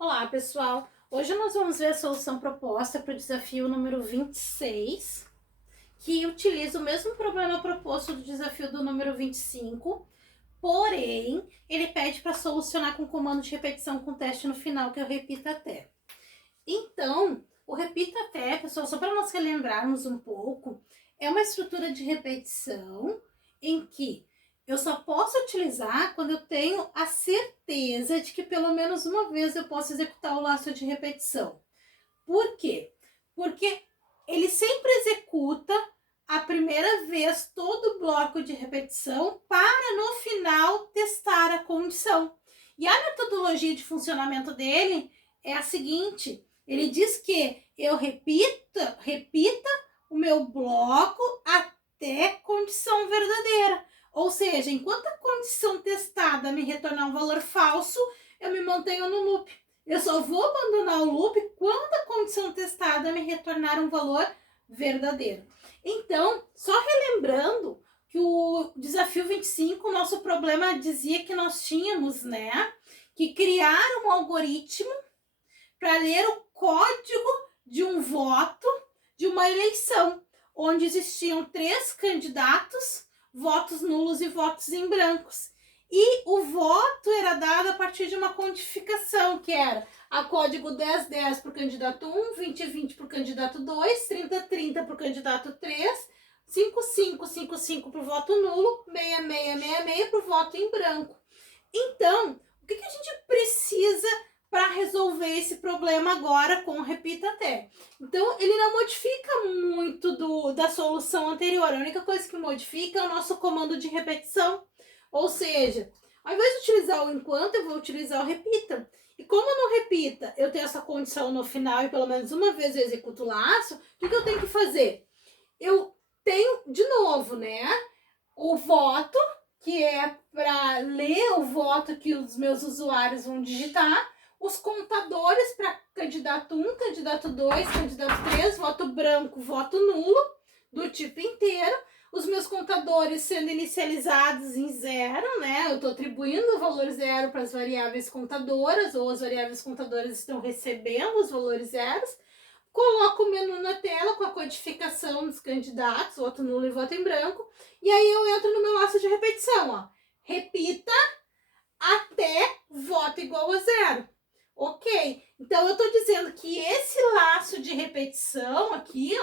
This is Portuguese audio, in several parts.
Olá, pessoal! Hoje nós vamos ver a solução proposta para o desafio número 26, que utiliza o mesmo problema proposto do desafio do número 25, porém, ele pede para solucionar com comando de repetição com teste no final, que eu repita até. Então, o repita até, pessoal, só para nós relembrarmos um pouco, é uma estrutura de repetição em que eu só posso utilizar quando eu tenho a certeza de que pelo menos uma vez eu posso executar o laço de repetição. Por quê? Porque ele sempre executa a primeira vez todo o bloco de repetição para no final testar a condição. E a metodologia de funcionamento dele é a seguinte: ele diz que eu repita o meu bloco até condição verdadeira. Ou seja, enquanto a condição testada me retornar um valor falso, eu me mantenho no loop. Eu só vou abandonar o loop quando a condição testada me retornar um valor verdadeiro. Então, só relembrando que o desafio 25, nosso problema dizia que nós tínhamos, que criar um algoritmo para ler o código de um voto de uma eleição, onde existiam 3 candidatos, votos nulos e votos em brancos. E o voto era dado a partir de uma codificação, que era a código 1010 para o candidato 1, 2020 para o candidato 2, 3030 para o candidato 3, 5555 para o voto nulo, 6666 para o voto em branco. Então, o que a gente precisa para resolver esse problema agora com o repita até? Então, ele não modifica muito da solução anterior. A única coisa que modifica é o nosso comando de repetição. Ou seja, ao invés de utilizar o enquanto, eu vou utilizar o repita. E como no repita eu tenho essa condição no final e pelo menos uma vez eu executo o laço, o que eu tenho que fazer? Eu tenho, de novo, o voto, que é para ler o voto que os meus usuários vão digitar, os contadores para candidato 1, candidato 2, candidato 3, voto branco, voto nulo, do tipo inteiro, os meus contadores sendo inicializados em 0, eu estou atribuindo o valor 0 para as variáveis contadoras, ou as variáveis contadoras estão recebendo os valores zeros, coloco o menu na tela com a codificação dos candidatos, voto nulo e voto em branco, e aí eu entro no meu laço de repetição, repita até voto igual a 0. Ok, então eu estou dizendo que esse laço de repetição aqui,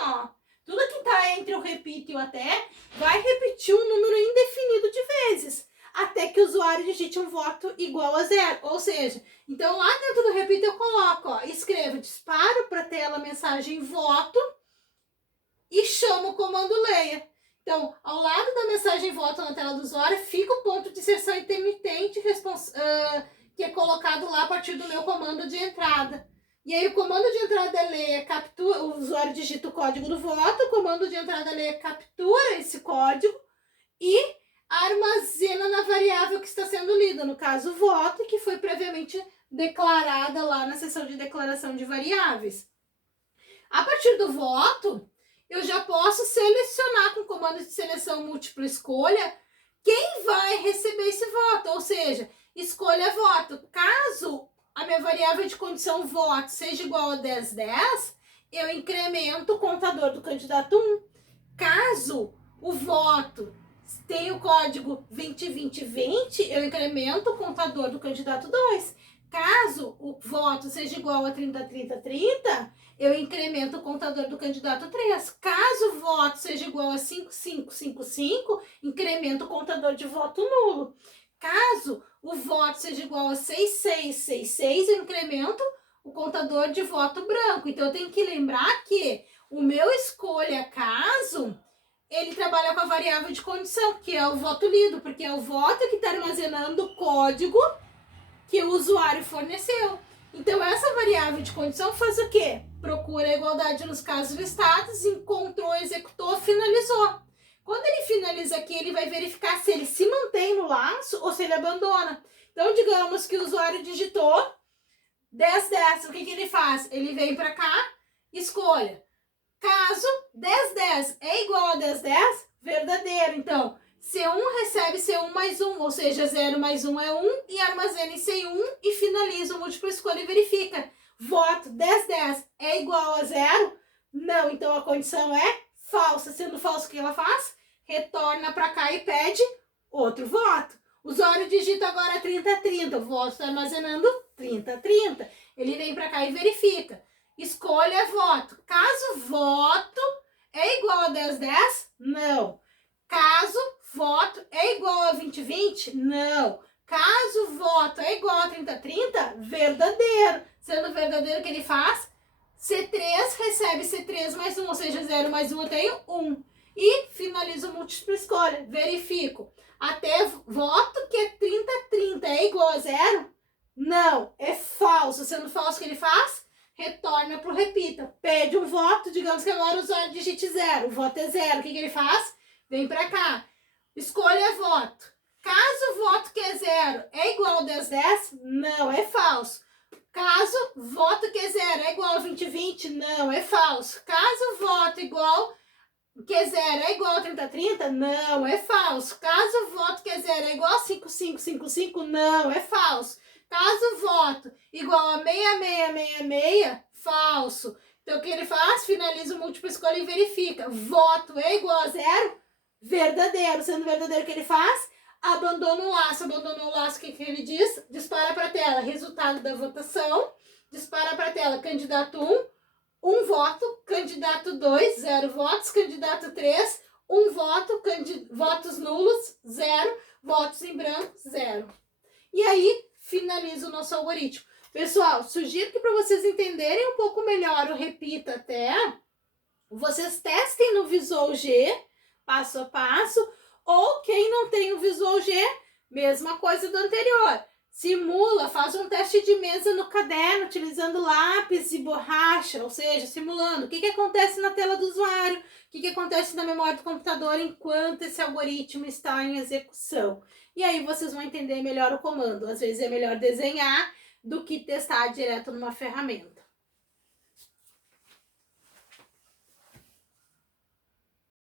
tudo que está entre o repita e o até, vai repetir um número indefinido de vezes, até que o usuário digite um voto igual a 0. Ou seja, então lá dentro do repita eu coloco, escrevo, disparo para a tela a mensagem voto e chamo o comando leia. Então, ao lado da mensagem voto na tela do usuário, fica o ponto de inserção intermitente que é colocado lá a partir do meu comando de entrada. E aí o comando de entrada leia, captura, o usuário digita o código do voto, o comando de entrada leia captura esse código e armazena na variável que está sendo lida, no caso o voto, que foi previamente declarada lá na seção de declaração de variáveis. A partir do voto, eu já posso selecionar com o comando de seleção múltipla escolha quem vai receber esse voto, ou seja, escolha voto. Caso a minha variável de condição voto seja igual a 1010, eu incremento o contador do candidato 1. Caso o voto tenha o código 202020, eu incremento o contador do candidato 2. Caso o voto seja igual a 303030, eu incremento o contador do candidato 3. Caso o voto seja igual a 5555, incremento o contador de voto nulo. Caso o voto seja igual a 6666, eu incremento o contador de voto branco. Então, eu tenho que lembrar que o meu escolha caso, ele trabalha com a variável de condição, que é o voto lido, porque é o voto que está armazenando o código que o usuário forneceu. Então, essa variável de condição faz o quê? Procura a igualdade nos casos listados, encontrou, executou, finalizou. Quando ele finaliza aqui, ele vai verificar se ele se mantém no laço ou se ele abandona. Então, digamos que o usuário digitou 1010, o que ele faz? Ele vem para cá, escolha. Caso 1010 é igual a 1010, verdadeiro. Então, C1 recebe C1 mais 1, ou seja, 0 mais 1 é 1, e armazena em C1 e finaliza o múltiplo escolha e verifica. Voto 10, 10 é igual a 0? Não, então a condição é falsa. Sendo falso, o que ela faz? Retorna para cá e pede outro voto. O usuário digita agora 30, 30. O voto está armazenando 30, 30. Ele vem para cá e verifica. Escolha voto. Caso voto é igual a 10, 10? Não. Caso voto é igual a 20, 20? Não. Caso voto é igual a 30, 30? Verdadeiro. Sendo verdadeiro, o que ele faz? C3 recebe C3 mais 1, ou seja, 0 mais 1 eu tenho 1. E finalizo o múltiplo escolha. Verifico. Até voto que é 30, 30 é igual a 0? Não, é falso. Sendo falso, o que ele faz? Retorna para o repita. Pede um voto, digamos que agora o usuário digite 0. O voto é 0. O que ele faz? Vem para cá. Escolha voto. Caso o voto que é 0 é igual a 10, 10? Não, é falso. Caso voto que é 0 é igual a 20, 20? Não, é falso. Caso voto igual que é 0 é igual a 30, 30? Não, é falso. Caso voto que é 0 é igual a 5, 5, 5, 5? Não, é falso. Caso voto igual a 6, 6, 6, 6? Falso. Então o que ele faz? Finaliza o múltiplo escolha e verifica. Voto é igual a 0? Verdadeiro. Sendo verdadeiro, o que ele faz? Abandona o laço. Abandonou o laço, o que ele diz? Dispara para a tela. Resultado da votação. Dispara para a tela. Candidato 1, 1 voto. Candidato 2, 0 votos. Candidato 3, 1 voto. Votos nulos, 0. Votos em branco, 0. E aí, finaliza o nosso algoritmo. Pessoal, sugiro que para vocês entenderem um pouco melhor o repita até, vocês testem no Visual G, passo a passo, ou quem não tem o Visual G, mesma coisa do anterior. Simula, faz um teste de mesa no caderno, utilizando lápis e borracha, ou seja, simulando o que acontece na tela do usuário, o que acontece na memória do computador enquanto esse algoritmo está em execução. E aí vocês vão entender melhor o comando. Às vezes é melhor desenhar do que testar direto numa ferramenta.